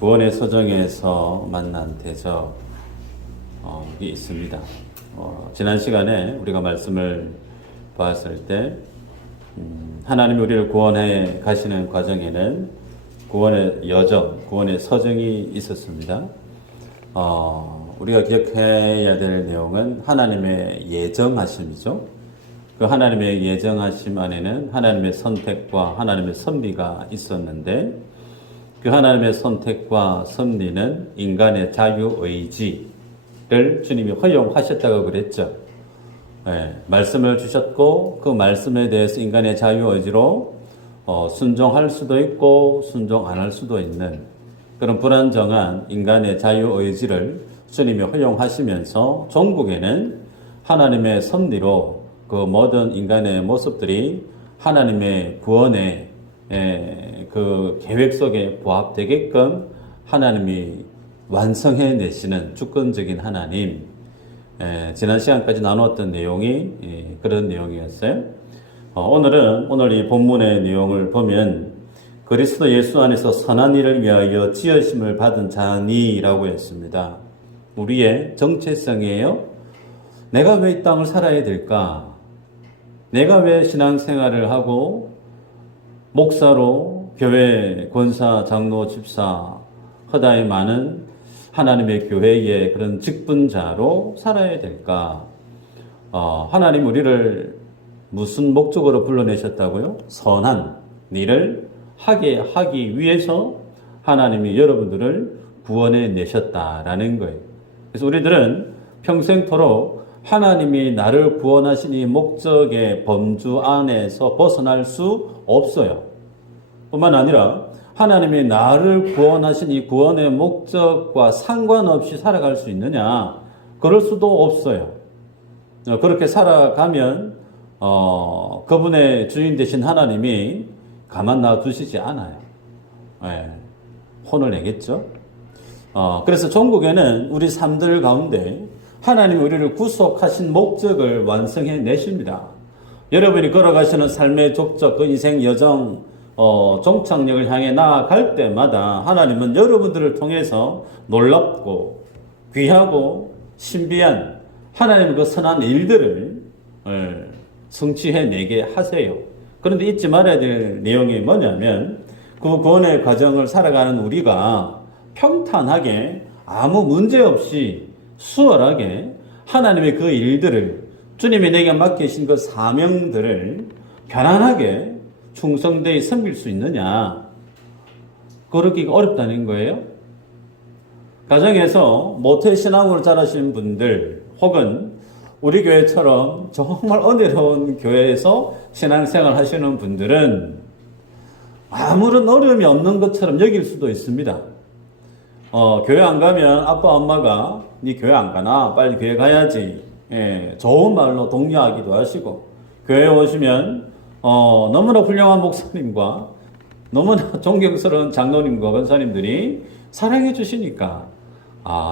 구원의 서정에서 만난 대적이 있습니다. 지난 시간에 우리가 말씀을 보았을 때 하나님이 우리를 구원해 가시는 과정에는 구원의 여정, 구원의 서정이 있었습니다. 우리가 기억해야 될 내용은 하나님의 예정하심이죠. 그 하나님의 예정하심 안에는 하나님의 선택과 하나님의 섭리가 있었는데, 그 하나님의 선택과 섭리는 인간의 자유의지를 주님이 허용하셨다고 그랬죠. 말씀을 주셨고 그 말씀에 대해서 인간의 자유의지로 순종할 수도 있고 순종 안 할 수도 있는 그런 불안정한 인간의 자유의지를 주님이 허용하시면서 종국에는 하나님의 섭리로 그 모든 인간의 모습들이 하나님의 구원의 그 계획 속에 부합되게끔 하나님이 완성해 내시는 주권적인 하나님, 지난 시간까지 나누었던 내용이 그런 내용이었어요. 오늘 이 본문의 내용을 보면 그리스도 예수 안에서 선한 일을 위하여 지으심을 받은 자니라고 했습니다. 우리의 정체성이에요. 내가 왜 이 땅을 살아야 될까? 내가 왜 신앙생활을 하고 목사로 교회 권사, 장로, 집사, 허다의 많은 하나님의 교회의 그런 직분자로 살아야 될까? 하나님 우리를 무슨 목적으로 불러내셨다고요? 선한 일을 하기 위해서 하나님이 여러분들을 구원해 내셨다라는 거예요. 그래서 우리들은 평생토록 하나님이 나를 구원하신 이 목적의 범주 안에서 벗어날 수 없어요. 뿐만 아니라 하나님이 나를 구원하신 이 구원의 목적과 상관없이 살아갈 수 있느냐? 그럴 수도 없어요. 그렇게 살아가면 그분의 주인 되신 하나님이 가만 놔두시지 않아요. 혼을 내겠죠. 그래서 종국에는 우리 삶들 가운데 하나님이 우리를 구속하신 목적을 완성해 내십니다. 여러분이 걸어가시는 삶의 족적, 그 인생 여정, 종착역을 향해 나아갈 때마다 하나님은 여러분들을 통해서 놀랍고 귀하고 신비한 하나님의 그 선한 일들을 성취해 내게 하세요. 그런데 잊지 말아야 될 내용이 뭐냐면 그 구원의 과정을 살아가는 우리가 평탄하게 아무 문제 없이 수월하게 하나님의 그 일들을, 주님이 내게 맡기신 그 사명들을 편안하게 충성되이 섬길 수 있느냐? 그러기가 어렵다는 거예요. 가정에서 모태신앙으로 자라신 분들 혹은 우리 교회처럼 정말 은혜로운 교회에서 신앙생활 하시는 분들은 아무런 어려움이 없는 것처럼 여길 수도 있습니다. 교회 안 가면 아빠 엄마가 네 교회 안 가나? 빨리 교회 가야지. 좋은 말로 독려하기도 하시고, 교회에 오시면 너무나 훌륭한 목사님과 너무나 존경스러운 장로님과 권사님들이 사랑해 주시니까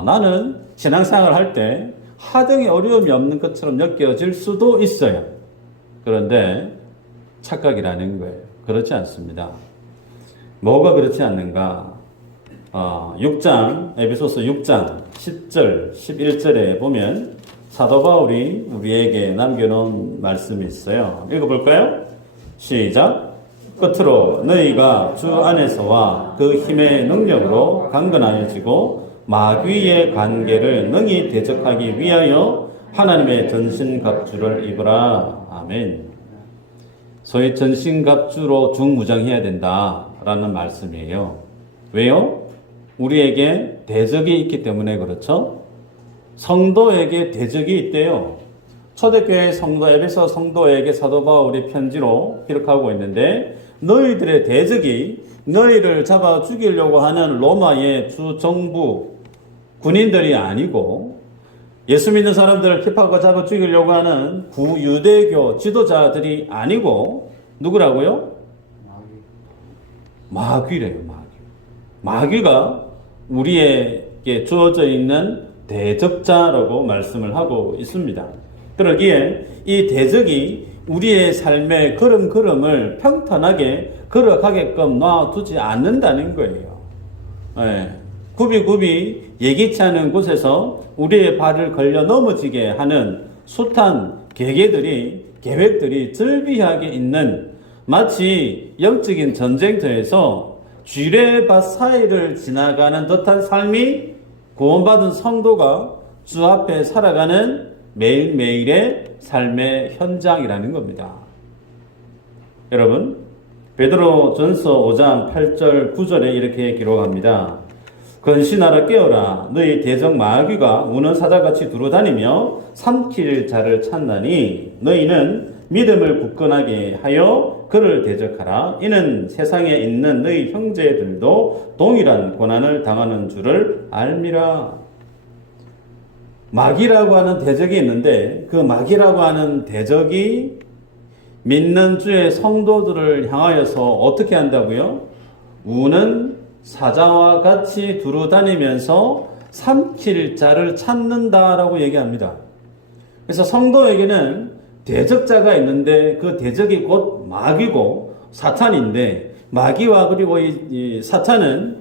나는 신앙생활을 할 때 하등의 어려움이 없는 것처럼 느껴질 수도 있어요. 그런데 착각이라는 거예요. 그렇지 않습니다. 뭐가 그렇지 않는가? 6장, 에베소서 6장 10절, 11절에 보면 사도 바울이 우리에게 남겨놓은 말씀이 있어요. 읽어볼까요? 시작. 끝으로 너희가 주 안에서와 그 힘의 능력으로 강건하여지고 마귀의 관계를 능히 대적하기 위하여 하나님의 전신갑주를 입으라. 아멘. 소위 전신갑주로 중무장해야 된다라는 말씀이에요. 왜요? 우리에게 대적이 있기 때문에 그렇죠? 성도에게 대적이 있대요. 초대교회 성도, 에베소 성도에게 사도 바울이 편지로 기록하고 있는데, 너희들의 대적이 너희를 잡아 죽이려고 하는 로마의 주 정부 군인들이 아니고, 예수 믿는 사람들을 핍박하고 잡아 죽이려고 하는 구유대교 지도자들이 아니고 누구라고요? 마귀래요. 마귀가 우리에게 주어져 있는 대적자라고 말씀을 하고 있습니다. 그러기에 이 대적이 우리의 삶의 걸음걸음을 평탄하게 걸어가게끔 놔두지 않는다는 거예요. 굽이굽이 예기치 않은 곳에서 우리의 발을 걸려 넘어지게 하는 숱한 계획들이 즐비하게 있는 마치 영적인 전쟁터에서 쥐레밭 사이를 지나가는 듯한 삶이 구원받은 성도가 주 앞에 살아가는 매일매일의 삶의 현장이라는 겁니다. 여러분, 베드로 전서 5장 8절 9절에 이렇게 기록합니다. 근신하라 깨어라 너희 대적 마귀가 우는 사자같이 두루다니며 삼킬 자를 찾나니 너희는 믿음을 굳건하게 하여 그를 대적하라. 이는 세상에 있는 너희 형제들도 동일한 고난을 당하는 줄을 알미라. 마귀라고 하는 대적이 있는데 그 마귀라고 하는 대적이 믿는 주의 성도들을 향하여서 어떻게 한다고요? 우는 사자와 같이 두루다니면서 삼킬 자를 찾는다라고 얘기합니다. 그래서 성도에게는 대적자가 있는데 그 대적이 곧 마귀고 사탄인데 마귀와 그리고 이 사탄은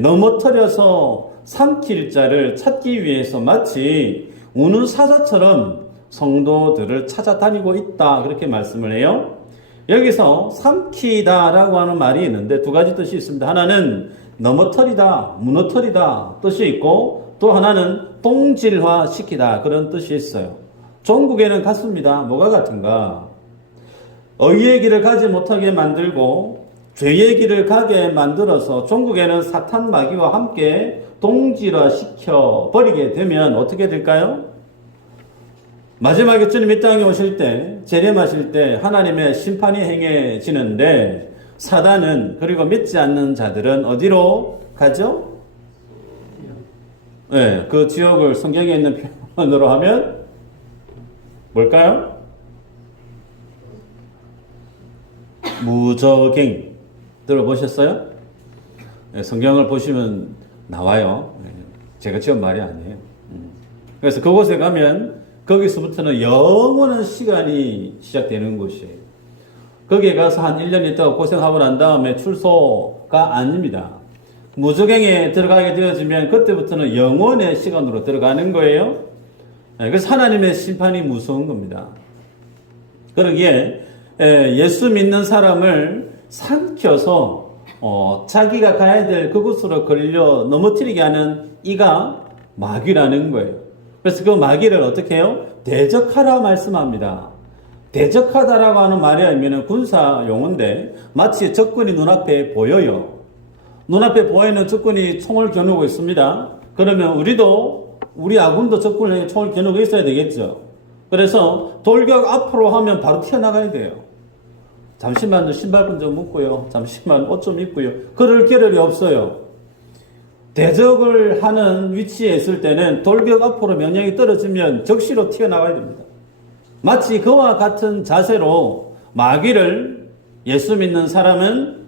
넘어뜨려서 삼킬 자를 찾기 위해서 마치 우는 사자처럼 성도들을 찾아다니고 있다 그렇게 말씀을 해요. 여기서 삼키다라고 하는 말이 있는데 두 가지 뜻이 있습니다. 하나는 넘어뜨리다, 무너뜨리다 뜻이 있고 또 하나는 동질화시키다 그런 뜻이 있어요. 종국에는 같습니다. 뭐가 같은가? 의의 길을 가지 못하게 만들고 죄의 길을 가게 만들어서 종국에는 사탄 마귀와 함께 동질화시켜 버리게 되면 어떻게 될까요? 마지막에 주님 이 땅에 오실 때 재림하실 때 하나님의 심판이 행해지는데 사단은 그리고 믿지 않는 자들은 어디로 가죠? 네, 그 지옥을 성경에 있는 표현으로 하면 뭘까요? 무저갱 들어보셨어요? 네, 성경을 보시면 나와요. 제가 지은 말이 아니에요. 그래서 그곳에 가면 거기서부터는 영원한 시간이 시작되는 곳이에요. 거기에 가서 한 1년 있다가 고생하고 난 다음에 출소가 아닙니다. 무저갱에 들어가게 되어지면 그때부터는 영원의 시간으로 들어가는 거예요. 그래서 하나님의 심판이 무서운 겁니다. 그러기에 예수 믿는 사람을 삼켜서 자기가 가야 될 그곳으로 걸려 넘어뜨리게 하는 이가 마귀라는 거예요. 그래서 그 마귀를 어떻게 해요? 대적하라 말씀합니다. 대적하다라고 하는 말의 의미는 군사 용어인데 마치 적군이 눈앞에 보여요. 눈앞에 보이는 적군이 총을 겨누고 있습니다. 그러면 우리 아군도 적군을 향해 총을 겨누고 있어야 되겠죠. 그래서 돌격 앞으로 하면 바로 튀어나가야 돼요. 잠시만 신발끈 좀 묶고요. 잠시만 옷 좀 입고요. 그럴 겨를이 없어요. 대적을 하는 위치에 있을 때는 돌격 앞으로 명령이 떨어지면 적시로 튀어나가야 됩니다. 마치 그와 같은 자세로 마귀를 예수 믿는 사람은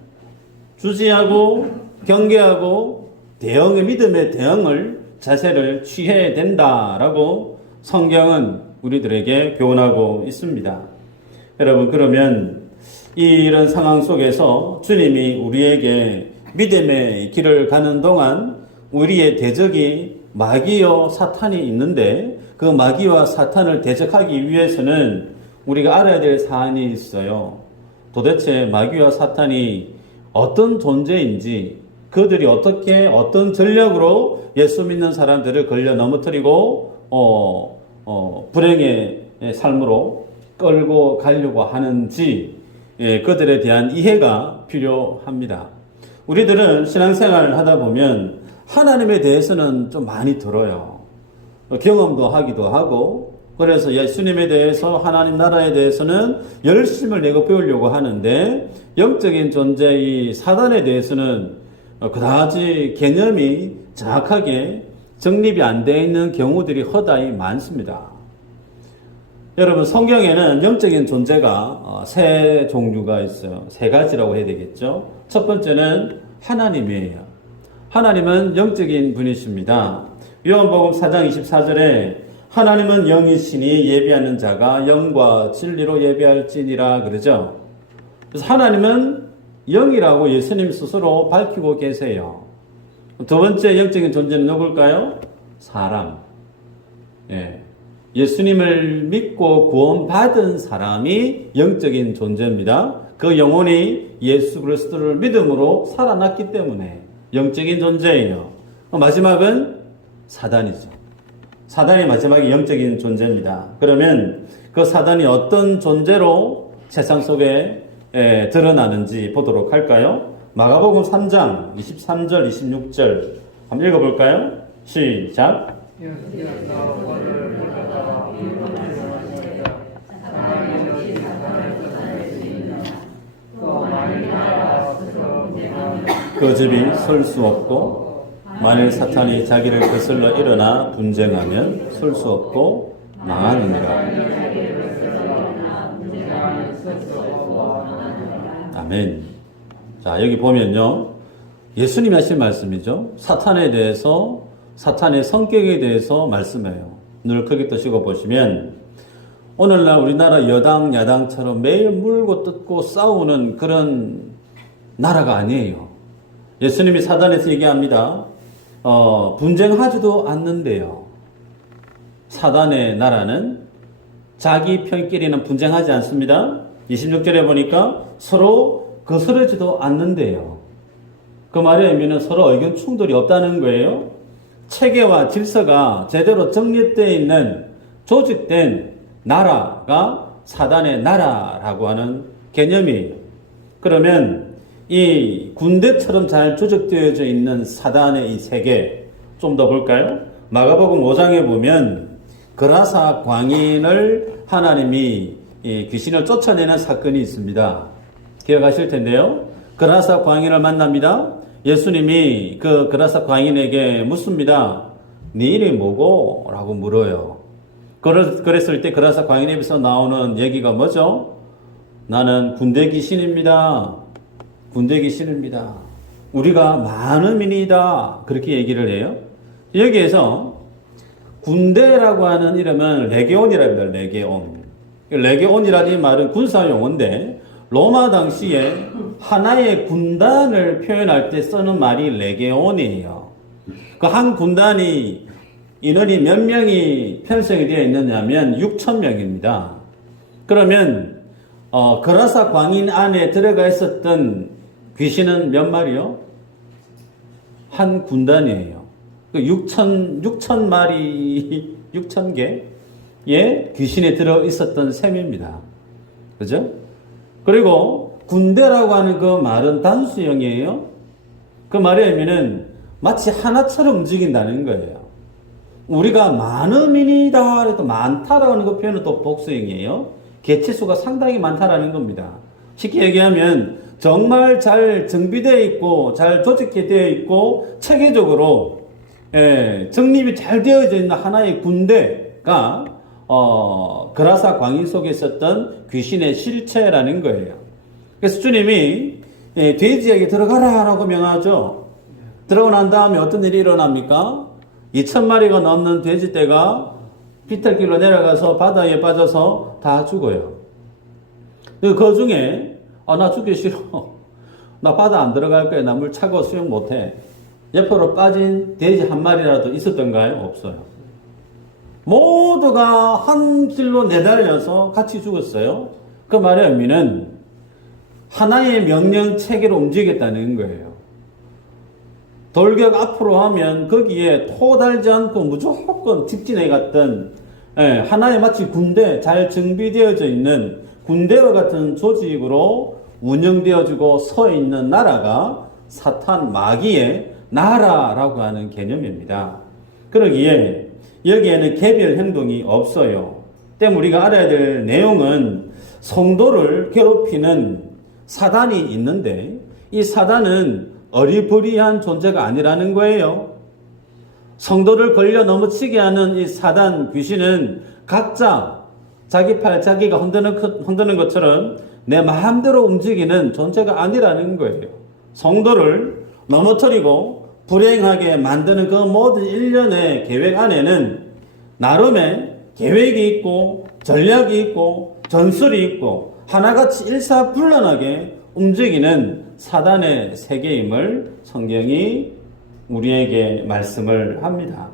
주지하고 경계하고 믿음의 대응을 자세를 취해야 된다라고 성경은 우리들에게 교훈하고 있습니다. 여러분, 그러면 이런 상황 속에서 주님이 우리에게 믿음의 길을 가는 동안 우리의 대적이 마귀와 사탄이 있는데 그 마귀와 사탄을 대적하기 위해서는 우리가 알아야 될 사안이 있어요. 도대체 마귀와 사탄이 어떤 존재인지 그들이 어떤 전략으로 예수 믿는 사람들을 걸려 넘어뜨리고 불행의 삶으로 끌고 가려고 하는지 그들에 대한 이해가 필요합니다. 우리들은 신앙생활을 하다 보면 하나님에 대해서는 좀 많이 들어요. 경험도 하기도 하고 그래서 예수님에 대해서 하나님 나라에 대해서는 열심을 내고 배우려고 하는데 영적인 존재 이 사단에 대해서는 그다지 개념이 정확하게 정립이 안 되어 있는 경우들이 허다히 많습니다. 여러분, 성경에는 영적인 존재가 세 종류가 있어요. 세 가지라고 해야 되겠죠. 첫 번째는 하나님이에요. 하나님은 영적인 분이십니다. 요한복음 4장 24절에 하나님은 영이시니 예배하는 자가 영과 진리로 예배할지니라 그러죠. 그래서 하나님은 영이라고 예수님 스스로 밝히고 계세요. 두 번째 영적인 존재는 누굴까요? 사람. 예. 예수님을 믿고 구원받은 사람이 영적인 존재입니다. 그 영혼이 예수 그리스도를 믿음으로 살아났기 때문에 영적인 존재예요. 마지막은 사단이죠. 사단이 마지막에 영적인 존재입니다. 그러면 그 사단이 어떤 존재로 세상 속에 드러나는지 보도록 할까요? 마가복음 3장 23절 26절 한번 읽어볼까요? 시작. 그 집이 설 수 없고 만일 사탄이 자기를 거슬러 일어나 분쟁하면 설 수 없고 망하느니라. 아멘. 자, 여기 보면요. 예수님이 하신 말씀이죠. 사탄에 대해서, 사탄의 성격에 대해서 말씀해요. 눈을 크게 뜨시고 보시면 오늘날 우리나라 여당, 야당처럼 매일 물고 뜯고 싸우는 그런 나라가 아니에요. 예수님이 사단에서 얘기합니다. 분쟁하지도 않는데요. 사단의 나라는 자기 편끼리는 분쟁하지 않습니다. 26절에 보니까 서로 거스르지도 않는데요. 그 말의 의미는 서로 의견 충돌이 없다는 거예요. 체계와 질서가 제대로 정립되어 있는 조직된 나라가 사단의 나라라고 하는 개념이에요. 그러면 이 군대처럼 잘 조직되어져 있는 사단의 이 세계 좀 더 볼까요? 마가복음 5장에 보면 그라사 광인을 하나님이 귀신을 쫓아내는 사건이 있습니다. 기억하실 텐데요. 그라사 광인을 만납니다. 예수님이 그 그라사 광인에게 묻습니다. 네 이름이 뭐고? 라고 물어요. 그랬을 때 그라사 광인에서 나오는 얘기가 뭐죠? 나는 군대 귀신입니다. 군대 귀신입니다. 우리가 많음이니다. 그렇게 얘기를 해요. 여기에서 군대라고 하는 이름은 레게온이랍니다. 레게온. 레게온이라는 말은 군사용어인데 로마 당시에 하나의 군단을 표현할 때 쓰는 말이 레게온이에요. 그 한 군단이 인원이 몇 명이 편성이 되어 있느냐면 6,000명입니다. 그러면 그라사 광인 안에 들어가 있었던 귀신은 몇 마리요? 한 군단이에요. 6천 마리, 6,000개의 귀신이 들어 있었던 셈입니다. 그죠? 그리고 군대라고 하는 그 말은 단수형이에요. 그 말의 의미는 마치 하나처럼 움직인다는 거예요. 우리가 많음이니다. 그래도 많다라고 하는 그 표현은 또 복수형이에요. 개체수가 상당히 많다라는 겁니다. 쉽게 얘기하면 정말 잘 정비되어 있고 잘 조직되어 있고 체계적으로 정립이 잘 되어져 있는 하나의 군대가 그라사 광인 속에 있었던 귀신의 실체라는 거예요. 그래서 주님이 돼지에게 들어가라라고 명하죠. 들어가고 난 다음에 어떤 일이 일어납니까? 2,000마리가 넘는 돼지떼가 비탈길로 내려가서 바다에 빠져서 다 죽어요. 그 중에 나 죽기 싫어. 나 바다 안 들어갈 거야. 나 물 차고 수영 못해. 옆으로 빠진 돼지 한 마리라도 있었던가요? 없어요. 모두가 한 길로 내달려서 같이 죽었어요. 그 말의 의미는 하나의 명령 체계로 움직였다는 거예요. 돌격 앞으로 하면 거기에 토 달지 않고 무조건 직진해 갔던 하나의 마치 군대, 잘 정비되어져 있는 군대와 같은 조직으로 운영되어지고 서 있는 나라가 사탄 마귀의 나라라고 하는 개념입니다. 그러기에 여기에는 개별 행동이 없어요. 때문에 우리가 알아야 될 내용은 성도를 괴롭히는 사단이 있는데 이 사단은 어리버리한 존재가 아니라는 거예요. 성도를 걸려 넘어치게 하는 이 사단 귀신은 각자 자기 팔 자기가 흔드는 것처럼 내 마음대로 움직이는 존재가 아니라는 거예요. 성도를 넘어뜨리고 불행하게 만드는 그 모든 일련의 계획 안에는 나름의 계획이 있고 전략이 있고 전술이 있고 하나같이 일사불란하게 움직이는 사단의 세계임을 성경이 우리에게 말씀을 합니다.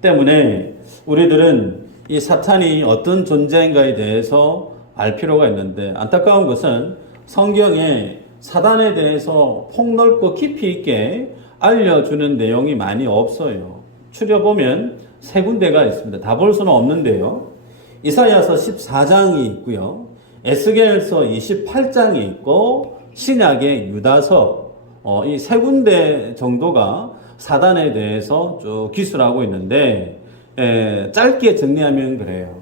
때문에 우리들은 이 사탄이 어떤 존재인가에 대해서 알 필요가 있는데, 안타까운 것은 성경에 사단에 대해서 폭넓고 깊이 있게 알려주는 내용이 많이 없어요. 추려보면 세 군데가 있습니다. 다 볼 수는 없는데요. 이사야서 14장이 있고요. 에스겔서 28장이 있고 신약의 유다서 이 세 군데 정도가 사단에 대해서 쭉 기술하고 있는데, 짧게 정리하면 그래요.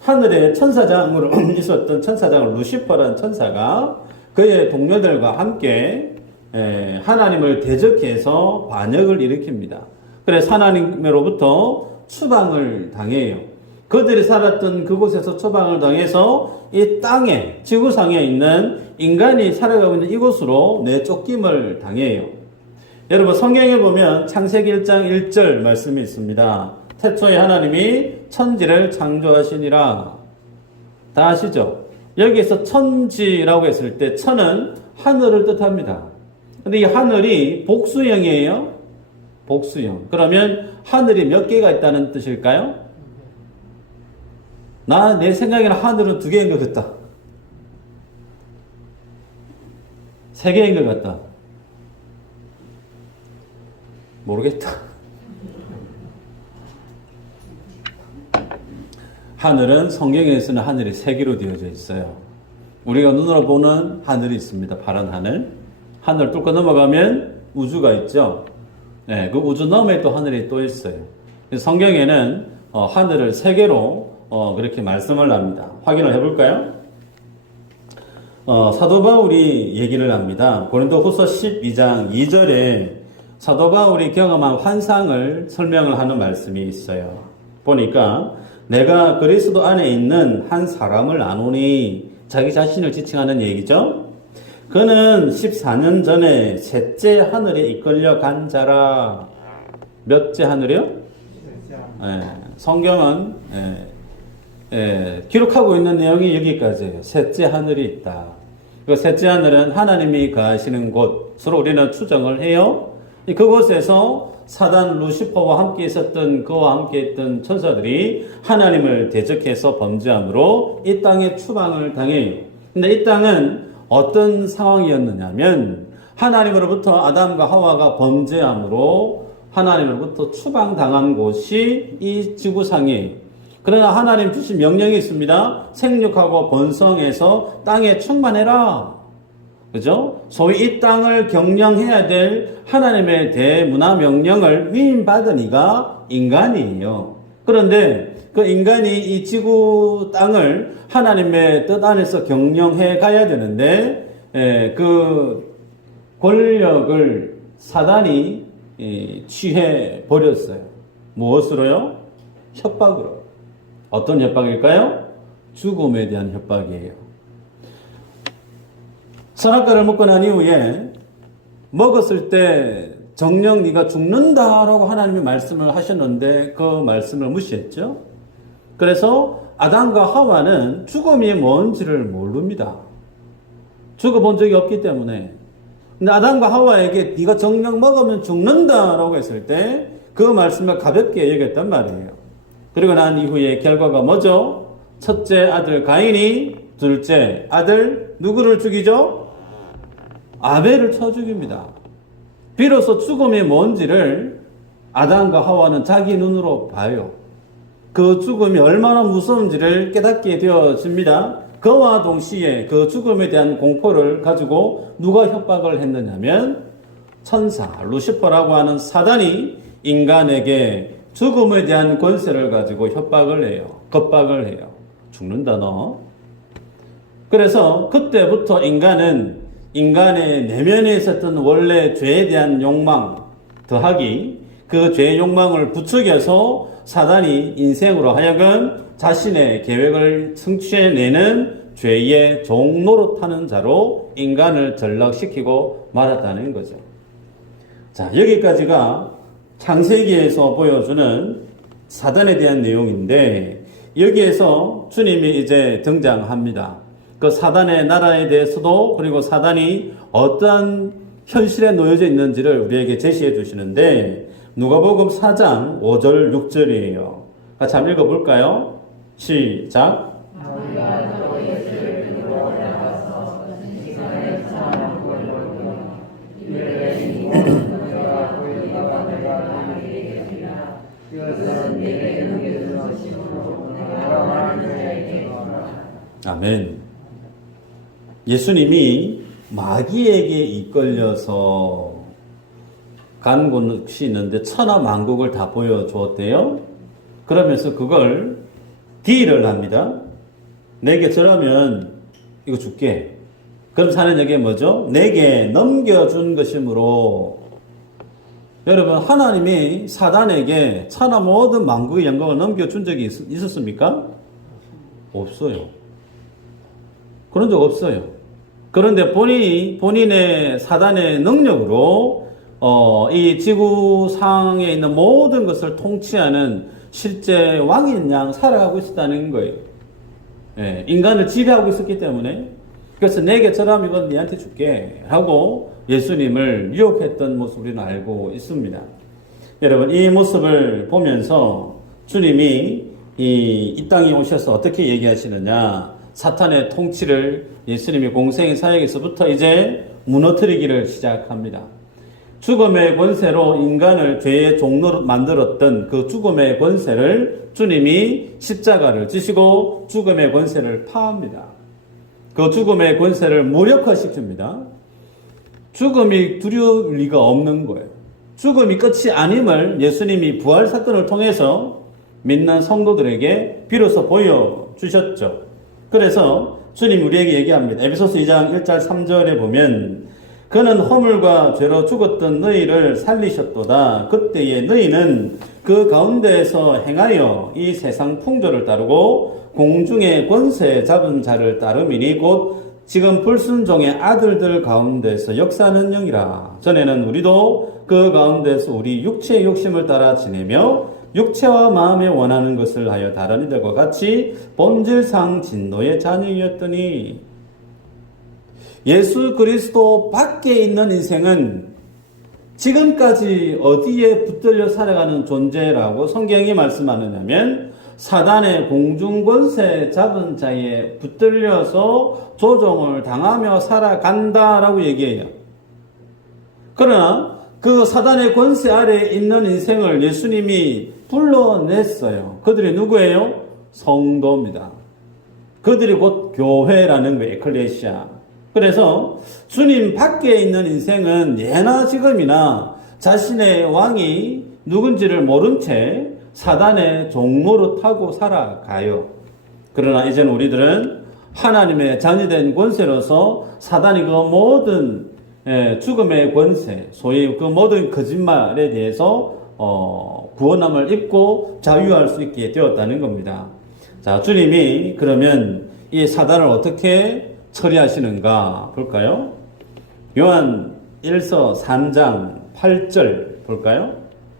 하늘의 천사장으로 있었던 천사장 루시퍼라는 천사가 그의 동료들과 함께 하나님을 대적해서 반역을 일으킵니다. 그래서 하나님으로부터 추방을 당해요. 그들이 살았던 그곳에서 추방을 당해서 이 땅에, 지구상에 있는 인간이 살아가고 있는 이곳으로 내쫓김을 당해요. 여러분, 성경에 보면 창세기 1장 1절 말씀이 있습니다. 태초에 하나님이 천지를 창조하시니라. 다 아시죠? 여기에서 천지라고 했을 때 천은 하늘을 뜻합니다. 근데 이 하늘이 복수형이에요? 복수형. 그러면 하늘이 몇 개가 있다는 뜻일까요? 내 생각에는 하늘은 2개인 것 같다. 3개인 것 같다. 모르겠다. 하늘은 성경에서는 하늘이 3개로 되어져 있어요. 우리가 눈으로 보는 하늘이 있습니다. 파란 하늘. 하늘 뚫고 넘어가면 우주가 있죠. 그 우주 너머에 또 하늘이 또 있어요. 성경에는 하늘을 3개로 그렇게 말씀을 합니다. 확인을 해볼까요? 사도 바울이 얘기를 합니다. 고린도후서 12장 2절에 사도 바울이 경험한 환상을 설명을 하는 말씀이 있어요. 보니까 내가 그리스도 안에 있는 한 사람을 아노니, 자기 자신을 지칭하는 얘기죠. 그는 14년 전에 셋째 하늘에 이끌려 간 자라. 몇째 하늘이요? 성경은 기록하고 있는 내용이 여기까지예요. 셋째 하늘이 있다. 그 셋째 하늘은 하나님이 거하시는 곳으로 우리는 추정을 해요. 그곳에서 사단 루시퍼와 함께 있었던, 그와 함께 있던 천사들이 하나님을 대적해서 범죄함으로 이 땅에 추방을 당해요. 근데 이 땅은 어떤 상황이었느냐면, 하나님으로부터 아담과 하와가 범죄함으로 하나님으로부터 추방당한 곳이 이 지구상이에요. 그러나 하나님 주신 명령이 있습니다. 생육하고 번성해서 땅에 충만해라. 그죠? 소위 이 땅을 경영해야 될 하나님의 대문화 명령을 위임받은 이가 인간이에요. 그런데 그 인간이 이 지구 땅을 하나님의 뜻 안에서 경영해 가야 되는데, 그 권력을 사단이 취해 버렸어요. 무엇으로요? 협박으로. 어떤 협박일까요? 죽음에 대한 협박이에요. 선악과를 먹고 난 이후에 먹었을 때 정녕 네가 죽는다라고 하나님이 말씀을 하셨는데 그 말씀을 무시했죠. 그래서 아담과 하와는 죽음이 뭔지를 모릅니다. 죽어본 적이 없기 때문에. 근데 아담과 하와에게 네가 정녕 먹으면 죽는다라고 했을 때 그 말씀을 가볍게 여겼단 말이에요. 그리고 난 이후에 결과가 뭐죠? 첫째 아들 가인이 둘째 아들 누구를 죽이죠? 아벨을 쳐 죽입니다. 비로소 죽음이 뭔지를 아담과 하와는 자기 눈으로 봐요. 그 죽음이 얼마나 무서운지를 깨닫게 되어집니다. 그와 동시에 그 죽음에 대한 공포를 가지고 누가 협박을 했느냐면 천사 루시퍼라고 하는 사단이 인간에게 죽음에 대한 권세를 가지고 협박을 해요. 겁박을 해요. 죽는다 너. 그래서 그때부터 인간은 인간의 내면에 있었던 원래 죄에 대한 욕망 더하기 그 죄의 욕망을 부추겨서 사단이 인생으로 하여금 자신의 계획을 성취해내는 죄의 종노릇하는 자로 인간을 전락시키고 말았다는 거죠. 자, 여기까지가 창세기에서 보여주는 사단에 대한 내용인데 여기에서 주님이 이제 등장합니다. 그 사단의 나라에 대해서도 그리고 사단이 어떠한 현실에 놓여져 있는지를 우리에게 제시해 주시는데 누가복음 4장 5절 6절이에요. 같이 한번 읽어볼까요? 시작. 아멘. 예수님이 마귀에게 이끌려서 간 곳이 있는데 천하만국을 다 보여주었대요. 그러면서 그걸 딜을 합니다. 내게 절하면 이거 줄게. 그럼 사는 얘기 뭐죠? 내게 넘겨준 것이므로. 여러분, 하나님이 사단에게 천하 모든 만국의 영광을 넘겨준 적이 있었습니까? 없어요. 그런 적 없어요. 그런데 본인의 사단의 능력으로 이 지구상에 있는 모든 것을 통치하는 실제 왕인 양 살아가고 있었다는 거예요. 예, 인간을 지배하고 있었기 때문에. 그래서 내게 절하면 이건 네한테 줄게 하고 예수님을 유혹했던 모습을 우리는 알고 있습니다. 여러분, 이 모습을 보면서 주님이 이 땅에 오셔서 어떻게 얘기하시느냐. 사탄의 통치를 예수님이 공생의 사역에서부터 이제 무너뜨리기를 시작합니다. 죽음의 권세로 인간을 죄의 종로로 만들었던 그 죽음의 권세를 주님이 십자가를 지시고 죽음의 권세를 파합니다. 그 죽음의 권세를 무력화시킵니다. 죽음이 두려울 리가 없는 거예요. 죽음이 끝이 아님을 예수님이 부활 사건을 통해서 믿는 성도들에게 비로소 보여주셨죠. 그래서 주님 우리에게 얘기합니다. 에베소서 2장 1절 3절에 보면 그는 허물과 죄로 죽었던 너희를 살리셨도다. 그때에 너희는 그 가운데에서 행하여 이 세상 풍조를 따르고 공중의 권세 잡은 자를 따름이니 곧 지금 불순종의 아들들 가운데서 역사하는 영이라. 전에는 우리도 그 가운데서 우리 육체의 욕심을 따라 지내며 육체와 마음에 원하는 것을 하여 다른 이들과 같이 본질상 진노의 자녀이었더니 예수 그리스도 밖에 있는 인생은 지금까지 어디에 붙들려 살아가는 존재라고 성경이 말씀하느냐면 사단의 공중권세 잡은 자에 붙들려서 조종을 당하며 살아간다라고 얘기해요. 그러나 그 사단의 권세 아래에 있는 인생을 예수님이 불러냈어요. 그들이 누구예요? 성도입니다. 그들이 곧 교회라는 거예요. 에클레시아. 그래서 주님 밖에 있는 인생은 예나 지금이나 자신의 왕이 누군지를 모른 채 사단의 종로로 타고 살아가요. 그러나 이제는 우리들은 하나님의 자녀된 권세로서 사단이 그 모든 죽음의 권세, 소위 그 모든 거짓말에 대해서 구원함을 입고 자유할 수 있게 되었다는 겁니다. 자, 주님이 그러면 이 사단을 어떻게 처리하시는가 볼까요? 요한 1서 3장 8절 볼까요?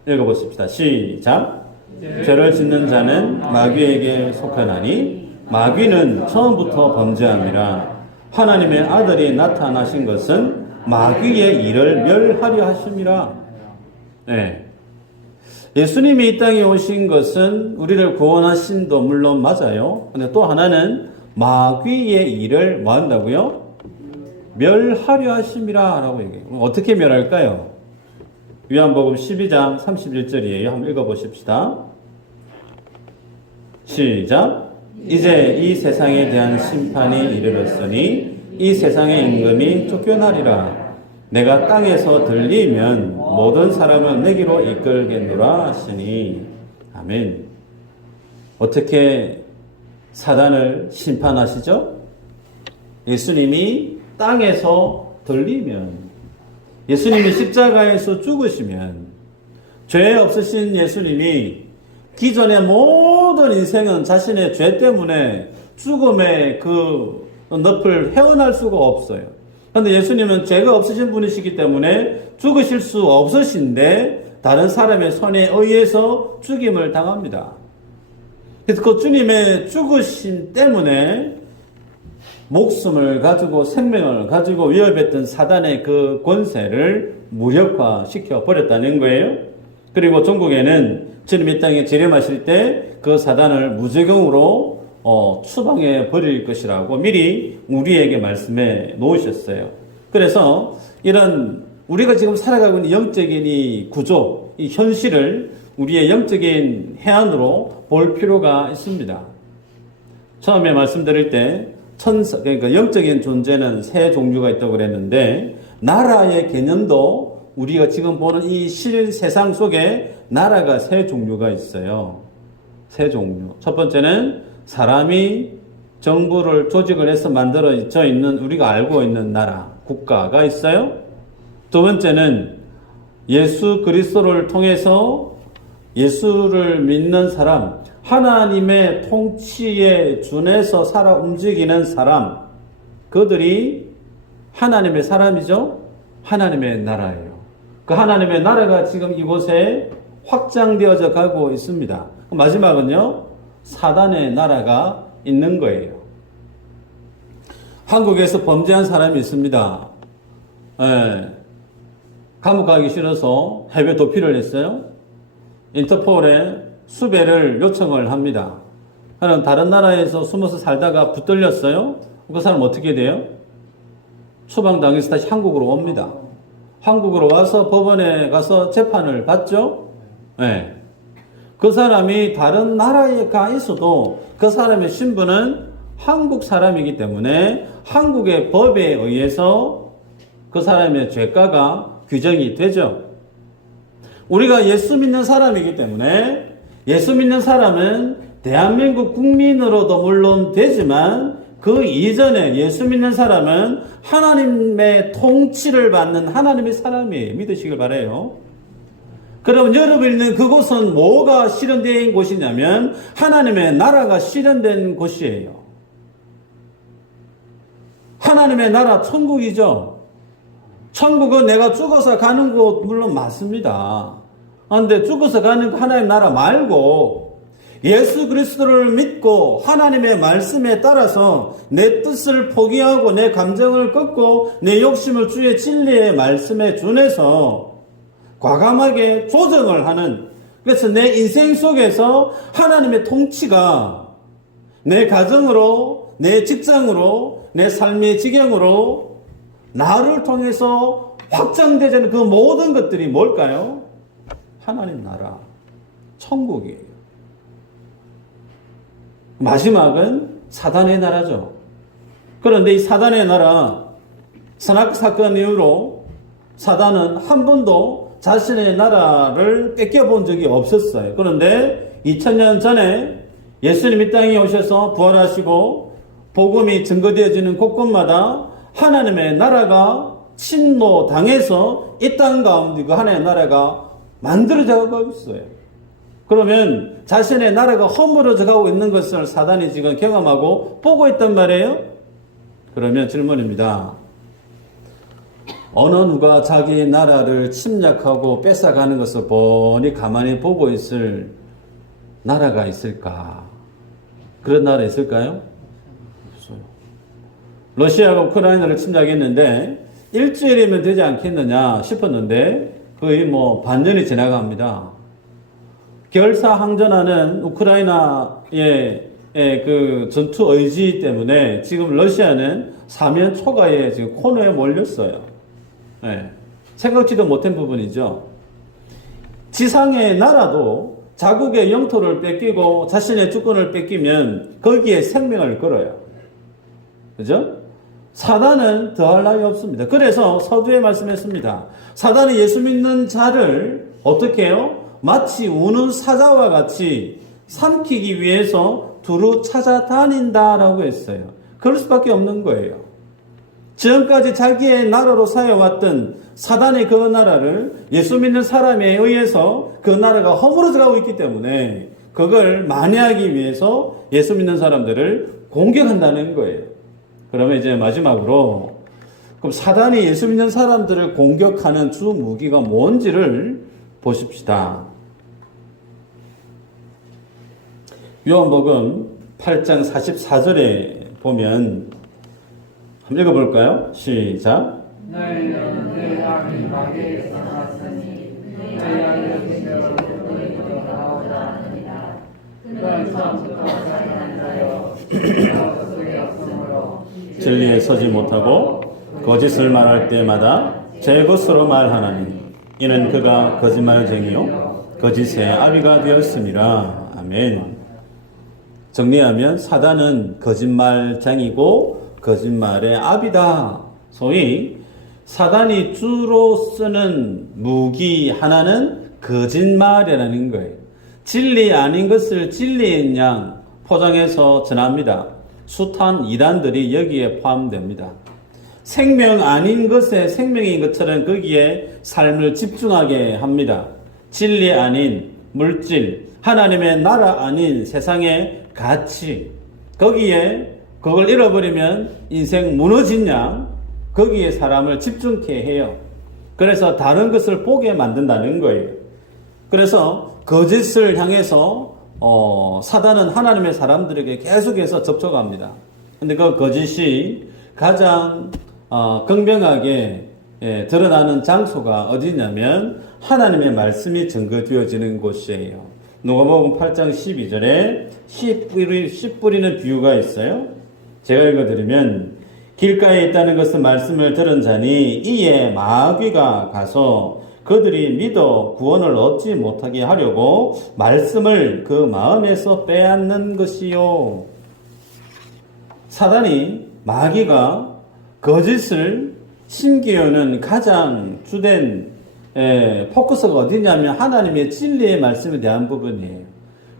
읽어보십시다. 시작. 죄를 짓는 자는 마귀에게 속하나니 마귀는 처음부터 범죄함이라. 하나님의 아들이 나타나신 것은 마귀의 일을 멸하려 하심이라. 네. 예수님이 이 땅에 오신 것은 우리를 구원하신도 물론 맞아요. 근데 또 하나는 마귀의 일을 뭐 한다고요? 멸하려 하심이라 라고 얘기해요. 어떻게 멸할까요? 요한복음 12장 31절이에요. 한번 읽어보십시다. 시작. 이제 이 세상에 대한 심판이 이르렀으니 이 세상의 임금이 쫓겨나리라. 내가 땅에서 들리면 모든 사람은 내게로 이끌겠노라 하시니. 아멘. 어떻게 사단을 심판하시죠? 예수님이 땅에서 들리면, 예수님이 십자가에서 죽으시면, 죄 없으신 예수님이 기존의 모든 인생은 자신의 죄 때문에 죽음의 그 늪을 헤어날 수가 없어요. 그런데 예수님은 죄가 없으신 분이시기 때문에 죽으실 수 없으신데 다른 사람의 손에 의해서 죽임을 당합니다. 그래서 그 주님의 죽으심 때문에 목숨을 가지고 생명을 가지고 위협했던 사단의 그 권세를 무력화시켜 버렸다는 거예요. 그리고 종국에는 주님 이 땅에 재림하실 때 그 사단을 무적용으로 추방해 버릴 것이라고 미리 우리에게 말씀해 놓으셨어요. 그래서 이런 우리가 지금 살아가고 있는 영적인 이 구조, 이 현실을 우리의 영적인 해안으로 볼 필요가 있습니다. 처음에 말씀드릴 때 천사, 그러니까 영적인 존재는 세 종류가 있다고 그랬는데 나라의 개념도 우리가 지금 보는 이 실세상 속에 나라가 세 종류가 있어요. 세 종류. 첫 번째는 사람이 정부를 조직을 해서 만들어져 있는 우리가 알고 있는 나라, 국가가 있어요. 두 번째는 예수 그리스도를 통해서 예수를 믿는 사람, 하나님의 통치에 준해서 살아 움직이는 사람, 그들이 하나님의 사람이죠. 하나님의 나라예요. 그 하나님의 나라가 지금 이곳에 확장되어져 가고 있습니다. 마지막은요, 사단의 나라가 있는 거예요. 한국에서 범죄한 사람이 있습니다. 감옥 가기 싫어서 해외 도피를 했어요. 인터폴에 수배를 요청을 합니다. 그럼 다른 나라에서 숨어서 살다가 붙들렸어요. 그 사람 어떻게 돼요? 추방당해서 다시 한국으로 옵니다. 한국으로 와서 법원에 가서 재판을 받죠. 네. 그 사람이 다른 나라에 가 있어도 그 사람의 신분은 한국 사람이기 때문에 한국의 법에 의해서 그 사람의 죄가가 규정이 되죠. 우리가 예수 믿는 사람이기 때문에 예수 믿는 사람은 대한민국 국민으로도 물론 되지만 그 이전에 예수 믿는 사람은 하나님의 통치를 받는 하나님의 사람이에요. 믿으시길 바라요. 그럼 여러분이 있는 그곳은 뭐가 실현된 곳이냐면 하나님의 나라가 실현된 곳이에요. 하나님의 나라 천국이죠. 천국은 내가 죽어서 가는 곳 물론 맞습니다. 그런데 죽어서 가는 하나님의 나라 말고 예수 그리스도를 믿고 하나님의 말씀에 따라서 내 뜻을 포기하고 내 감정을 꺾고 내 욕심을 주의 진리의 말씀에 준해서 과감하게 조정을 하는, 그래서 내 인생 속에서 하나님의 통치가 내 가정으로, 내 직장으로, 내 삶의 지경으로 나를 통해서 확장되자는 그 모든 것들이 뭘까요? 하나님 나라, 천국이에요. 마지막은 사단의 나라죠. 그런데 이 사단의 나라, 선악 사건 이후로 사단은 한 번도 자신의 나라를 뺏겨본 적이 없었어요. 그런데 2000년 전에 예수님 이 땅에 오셔서 부활하시고 복음이 증거되어지는 곳곳마다 하나님의 나라가 침노당해서 이 땅 가운데 그 하나님의 나라가 만들어져 가고 있어요. 그러면 자신의 나라가 허물어져 가고 있는 것을 사단이 지금 경험하고 보고 있단 말이에요. 그러면 질문입니다. 어느 누가 자기 나라를 침략하고 뺏어가는 것을 뻔히 가만히 보고 있을 나라가 있을까? 그런 나라 있을까요? 없어요. 러시아가 우크라이나를 침략했는데 일주일이면 되지 않겠느냐 싶었는데 거의 반년이 지나갑니다. 결사항전하는 우크라이나의 그 전투 의지 때문에 지금 러시아는 사면 초가에 지금 코너에 몰렸어요. 생각지도 못한 부분이죠. 지상의 나라도 자국의 영토를 뺏기고 자신의 주권을 뺏기면 거기에 생명을 걸어요. 그죠? 사단은 더할 나위 없습니다. 그래서 서두에 말씀했습니다. 사단이 예수 믿는 자를 어떻게 해요? 마치 우는 사자와 같이 삼키기 위해서 두루 찾아다닌다라고 했어요. 그럴 수밖에 없는 거예요. 지금까지 자기의 나라로 사여왔던 사단의 그 나라를 예수 믿는 사람에 의해서 그 나라가 허물어져 가고 있기 때문에 그걸 만회하기 위해서 예수 믿는 사람들을 공격한다는 거예요. 그러면 이제 마지막으로 그럼 사단이 예수 믿는 사람들을 공격하는 주 무기가 뭔지를 보십시다. 요한복음 8장 44절에 보면 한번 읽어볼까요? 시작. 너희는 내 악이 마귀에서 났으니 너희 악을 지내어 너희로 나오자 하느니라. 그는 처음부터 사랑한 자여 그가 속에 없으므로 진리에 서지 못하고 거짓을 말할 때마다 제 것으로 말하나니 이는 그가 거짓말쟁이요 거짓의 아비가 되었습니다. 아멘. 정리하면 사단은 거짓말쟁이고 거짓말의 아비다. 소위 사단이 주로 쓰는 무기 하나는 거짓말이라는 거예요. 진리 아닌 것을 진리인 양 포장해서 전합니다. 숱한 이단들이 여기에 포함됩니다. 생명 아닌 것에 생명인 것처럼 거기에 삶을 집중하게 합니다. 진리 아닌 물질, 하나님의 나라 아닌 세상의 가치, 거기에 그걸 잃어버리면 인생 무너진 양 거기에 사람을 집중케 해요. 그래서 다른 것을 보게 만든다는 거예요. 그래서 거짓을 향해서 사단은 하나님의 사람들에게 계속해서 접촉합니다. 근데 그 거짓이 가장 극명하게 드러나는 장소가 어디냐면 하나님의 말씀이 증거되어지는 곳이에요. 누가복음 8장 12절에 씨 뿌리는 비유가 있어요. 제가 읽어드리면 길가에 있다는 것은 말씀을 들은 자니 이에 마귀가 가서 그들이 믿어 구원을 얻지 못하게 하려고 말씀을 그 마음에서 빼앗는 것이요. 사단이 마귀가 거짓을 심기어는 가장 주된 포커스가 어디냐면 하나님의 진리의 말씀에 대한 부분이에요.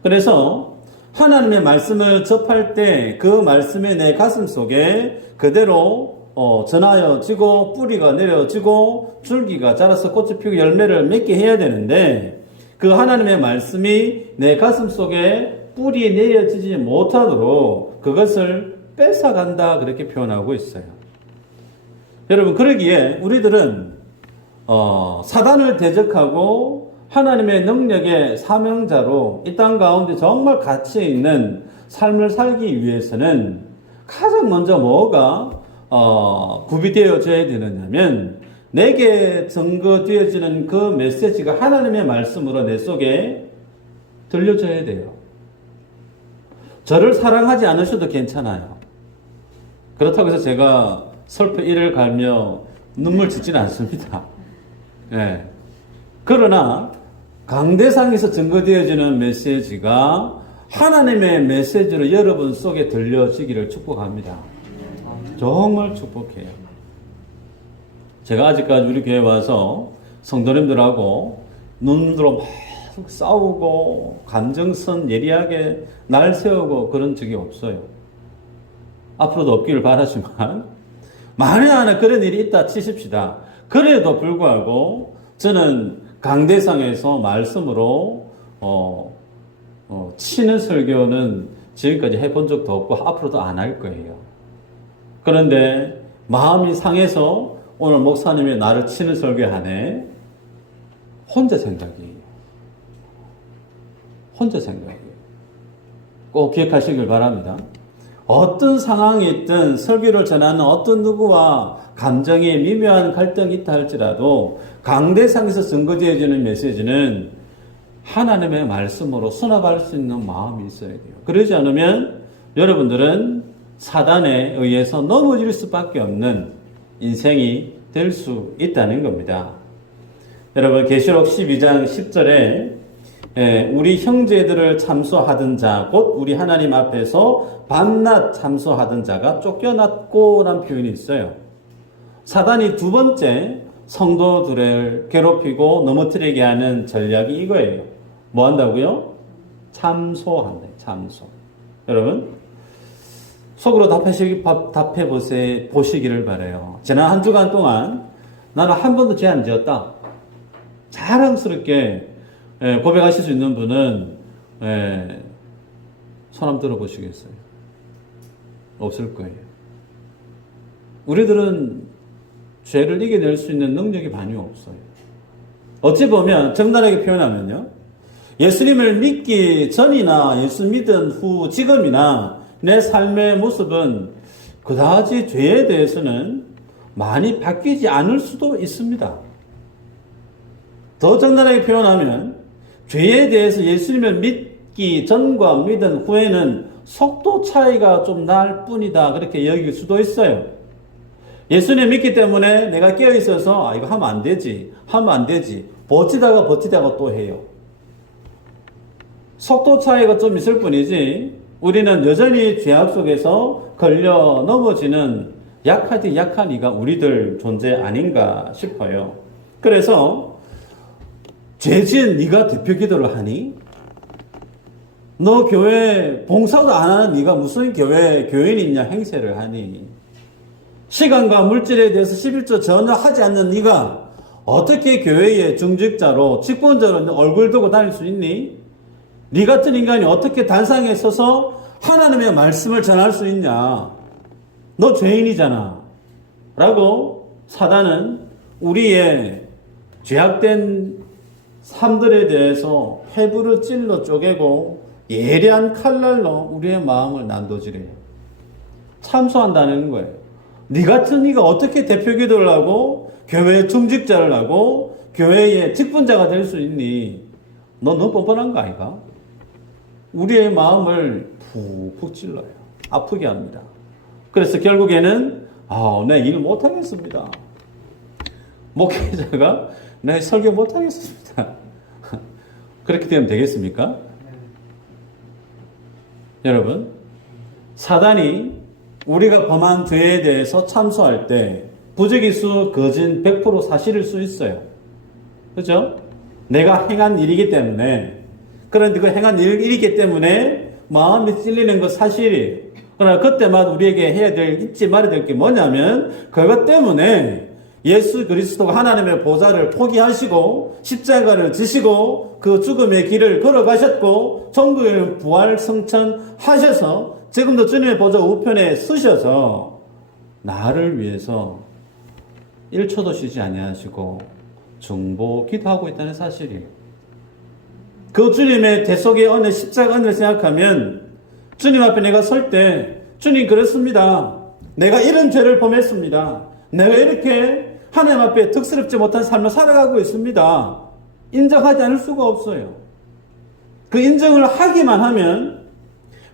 그래서 하나님의 말씀을 접할 때 그 말씀이 내 가슴 속에 그대로 전하여지고 뿌리가 내려지고 줄기가 자라서 꽃이 피고 열매를 맺게 해야 되는데 그 하나님의 말씀이 내 가슴 속에 뿌리 내려지지 못하도록 그것을 뺏어간다 그렇게 표현하고 있어요. 여러분 그러기에 우리들은 사단을 대적하고 하나님의 능력의 사명자로 이 땅 가운데 정말 가치 있는 삶을 살기 위해서는 가장 먼저 뭐가 구비되어져야 되느냐면 내게 증거되어지는 그 메시지가 하나님의 말씀으로 내 속에 들려져야 돼요. 저를 사랑하지 않으셔도 괜찮아요. 그렇다고 해서 제가 설교 이를 갈며 눈물 짓지는 않습니다. 예. 그러나 강대상에서 증거되어지는 메시지가 하나님의 메시지로 여러분 속에 들려지기를 축복합니다. 정말 축복해요. 제가 아직까지 우리 교회 와서 성도님들하고 눈으로 막 싸우고 감정선 예리하게 날 세우고 그런 적이 없어요. 앞으로도 없기를 바라지만 만에 하나 그런 일이 있다 치십시다. 그래도 불구하고 저는 강대상에서 말씀으로 치는 설교는 지금까지 해본 적도 없고 앞으로도 안 할 거예요. 그런데 마음이 상해서 오늘 목사님이 나를 치는 설교하네. 혼자 생각이에요. 혼자 생각이에요. 꼭 기억하시길 바랍니다. 어떤 상황이 있든 설교를 전하는 어떤 누구와 감정에 미묘한 갈등이 있다 할지라도 강대상에서 증거되어지는 메시지는 하나님의 말씀으로 수납할 수 있는 마음이 있어야 돼요. 그러지 않으면 여러분들은 사단에 의해서 넘어질 수밖에 없는 인생이 될 수 있다는 겁니다. 여러분 계시록 12장 10절에 우리 형제들을 참소하던 자, 곧 우리 하나님 앞에서 밤낮 참소하던 자가 쫓겨났고 라는 표현이 있어요. 사단이 두 번째 성도들을 괴롭히고 넘어뜨리게 하는 전략이 이거예요. 뭐 한다고요? 참소한다. 참소. 여러분 속으로 답해 보시기를 바라요. 지난 한 주간 동안 나는 한 번도 죄 안 지었다. 자랑스럽게 고백하실 수 있는 분은 손 한번 들어보시겠어요? 없을 거예요. 우리들은 죄를 이겨낼 수 있는 능력이 많이 없어요. 어찌 보면 정당하게 표현하면요. 예수님을 믿기 전이나 예수 믿은 후 지금이나 내 삶의 모습은 그다지 죄에 대해서는 많이 바뀌지 않을 수도 있습니다. 더 적나라하게 표현하면 죄에 대해서 예수님을 믿기 전과 믿은 후에는 속도 차이가 좀 날 뿐이다, 그렇게 여길 수도 있어요. 예수님 믿기 때문에 내가 깨어있어서 이거 하면 안 되지, 버티다가 또 해요. 속도 차이가 좀 있을 뿐이지 우리는 여전히 죄악 속에서 걸려 넘어지는 약하디 약한 이가 우리들 존재 아닌가 싶어요. 그래서 죄 지은 네가 대표 기도를 하니? 너 교회 봉사도 안 하는 네가 무슨 교인이냐 행세를 하니? 시간과 물질에 대해서 11조 전혀 하지 않는 네가 어떻게 교회의 중직자로 직분자로 얼굴 두고 다닐 수 있니? 네 같은 인간이 어떻게 단상에 서서 하나님의 말씀을 전할 수 있냐? 너 죄인이잖아. 라고 사단은 우리의 죄악된 삶들에 대해서 회부를 찔러 쪼개고 예리한 칼날로 우리의 마음을 난도질해요. 참소한다는 거예요. 네 같은 네가 어떻게 대표 기도를 하고 교회의 중직자를 하고 교회의 직분자가 될 수 있니? 너 너무 뻔뻔한 거 아이가? 우리의 마음을 푹푹 찔러요. 아프게 합니다. 그래서 결국에는 내 일 못하겠습니다. 목회자가 내 설교 못하겠습니다. 그렇게 되면 되겠습니까? 여러분, 사단이 우리가 범한 죄에 대해서 참소할 때 부적이수 거진 100% 사실일 수 있어요. 그렇죠? 내가 행한 일이기 때문에, 그런데 그 행한 일이기 때문에 마음이 찔리는 거 사실이에요. 그러나 그때마다 우리에게 해야 될, 잊지 말아야 될 게 뭐냐면 그것 때문에 예수 그리스도가 하나님의 보좌를 포기하시고 십자가를 지시고 그 죽음의 길을 걸어가셨고 천국에 부활 승천하셔서 지금도 주님의 보좌 우편에 서셔서 나를 위해서 1초도 쉬지 아니하시고 중보 기도하고 있다는 사실이에요. 그 주님의 대속의 은혜, 십자가 은혜를 생각하면 주님 앞에 내가 설 때 주님 그렇습니다. 내가 이런 죄를 범했습니다. 내가 이렇게 하나님 앞에 득스럽지 못한 삶을 살아가고 있습니다. 인정하지 않을 수가 없어요. 그 인정을 하기만 하면,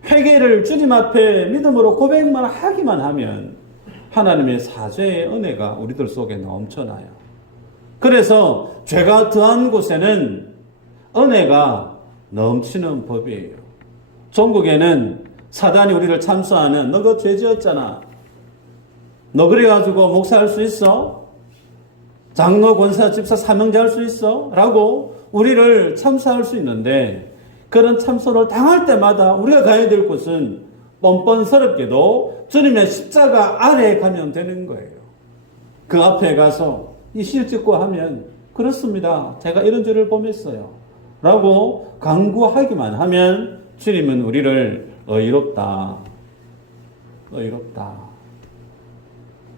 회개를 주님 앞에 믿음으로 고백만 하기만 하면 하나님의 사죄의 은혜가 우리들 속에 넘쳐나요. 그래서 죄가 더한 곳에는 은혜가 넘치는 법이에요. 종국에는 사단이 우리를 참소하는 너 그 죄 지었잖아. 너 그래가지고 목사할 수 있어? 장로, 권사, 집사, 사명자 할 수 있어? 라고 우리를 참소할 수 있는데 그런 참소를 당할 때마다 우리가 가야 될 곳은 뻔뻔스럽게도 주님의 십자가 아래에 가면 되는 거예요. 그 앞에 가서 이 실 찍고 하면 그렇습니다. 제가 이런 죄를 범했어요. 라고 강구하기만 하면 주님은 우리를 의롭다.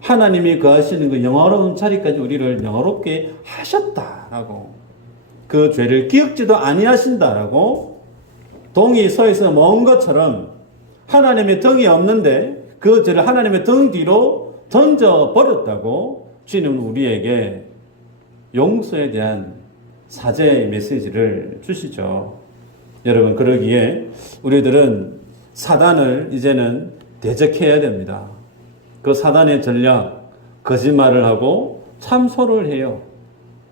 하나님이 거하시는 그 영화로운 자리까지 우리를 영화롭게 하셨다라고, 그 죄를 기억지도 아니하신다라고 동이 서에서 먼 것처럼 하나님의 등이 없는데 그 죄를 하나님의 등 뒤로 던져버렸다고 주님은 우리에게 용서에 대한 사죄의 메시지를 주시죠. 여러분, 그러기에 우리들은 사단을 이제는 대적해야 됩니다. 그 사단의 전략, 거짓말을 하고 참소를 해요.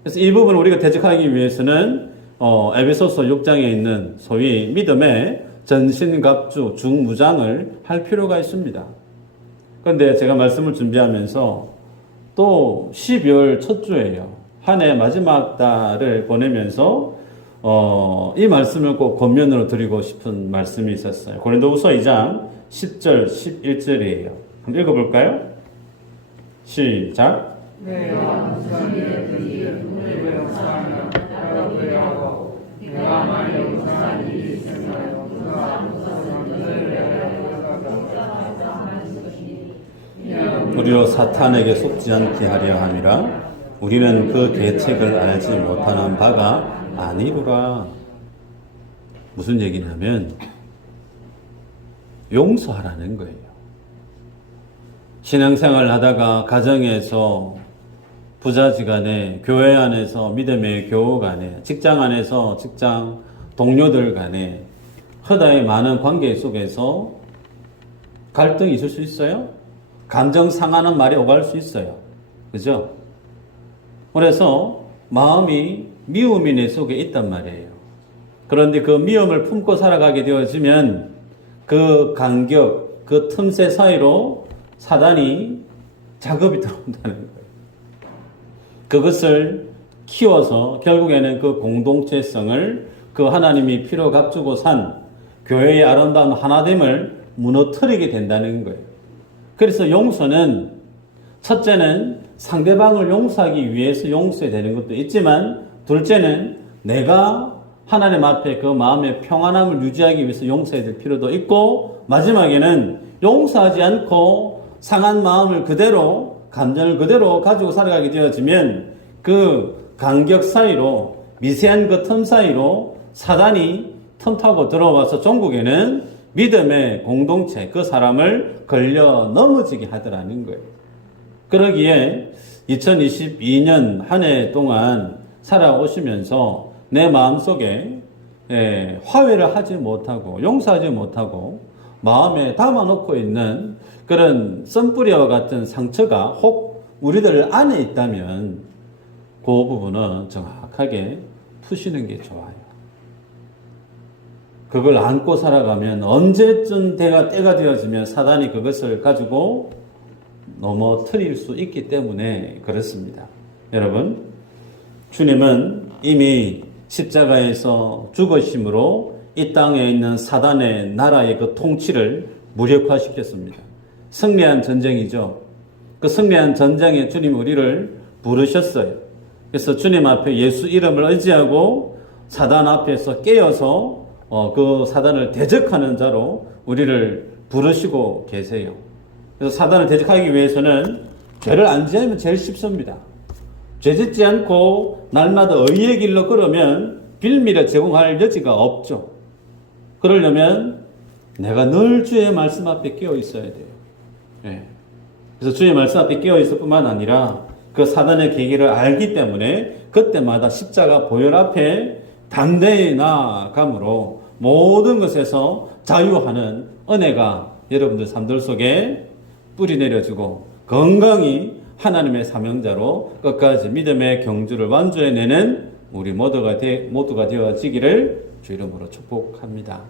그래서 이 부분을 우리가 대적하기 위해서는 에베소서 6장에 있는 소위 믿음의 전신갑주 중무장을 할 필요가 있습니다. 그런데 제가 말씀을 준비하면서 또 12월 첫 주예요. 한 해 마지막 달을 보내면서 이 말씀을 꼭 권면으로 드리고 싶은 말씀이 있었어요. 고린도후서 2장 10절 11절이에요. 한번 읽어볼까요? 시작. 내가 무슨 일을 눈을 용서하며 나로 그리하고 내가 만일 용서한 일이 있으면 우리로 사탄에게 속지 않게 하려 함이라. 우리는 그 계책을 알지 못하는 바가 아니로라. 무슨 얘기냐면 용서하라는 거예요. 신앙생활을 하다가 가정에서 부자지간에, 교회 안에서 믿음의 교우 간에, 직장 안에서 직장 동료들 간에 허다의 많은 관계 속에서 갈등이 있을 수 있어요. 감정 상하는 말이 오갈 수 있어요. 그죠? 그래서 마음이 미움이 내 속에 있단 말이에요. 그런데 그 미움을 품고 살아가게 되어지면 그 간격, 그 틈새 사이로 사단이 작업이 들어온다는 거예요. 그것을 키워서 결국에는 그 공동체성을, 그 하나님이 피로 값주고 산 교회의 아름다운 하나됨을 무너뜨리게 된다는 거예요. 그래서 용서는, 첫째는 상대방을 용서하기 위해서 용서해야 되는 것도 있지만, 둘째는 내가 하나님 앞에 그 마음의 평안함을 유지하기 위해서 용서해야 될 필요도 있고, 마지막에는 용서하지 않고 상한 마음을 그대로, 감정을 그대로 가지고 살아가게 되어지면 그 간격 사이로, 미세한 그 틈 사이로 사단이 틈타고 들어와서 종국에는 믿음의 공동체, 그 사람을 걸려 넘어지게 하더라는 거예요. 그러기에 2022년 한 해 동안 살아오시면서 내 마음속에 화해를 하지 못하고 용서하지 못하고 마음에 담아놓고 있는 그런 썬뿌리와 같은 상처가 혹 우리들 안에 있다면 그 부분은 정확하게 푸시는 게 좋아요. 그걸 안고 살아가면 언제쯤 때가 되어지면 사단이 그것을 가지고 넘어뜨릴 수 있기 때문에 그렇습니다. 여러분, 주님은 이미 십자가에서 죽으심으로 이 땅에 있는 사단의 나라의 그 통치를 무력화시켰습니다. 승리한 전쟁이죠. 그 승리한 전쟁에 주님 우리를 부르셨어요. 그래서 주님 앞에 예수 이름을 의지하고 사단 앞에서 깨어서 그 사단을 대적하는 자로 우리를 부르시고 계세요. 그래서 사단을 대적하기 위해서는 죄를 안 지으면 제일 쉽습니다. 죄 짓지 않고 날마다 의의 길로 걸으면 빌미를 제공할 여지가 없죠. 그러려면 내가 늘 주의 말씀 앞에 깨어 있어야 돼요. 네. 그래서 주의 말씀 앞에 깨어 있을 뿐만 아니라 그 사단의 계기를 알기 때문에 그때마다 십자가 보혈 앞에 담대히 나아감으로 모든 것에서 자유하는 은혜가 여러분들 삶들 속에 뿌리 내려지고 건강히 하나님의 사명자로 끝까지 믿음의 경주를 완주해내는 우리 모두가 되어지기를 주 이름으로 축복합니다.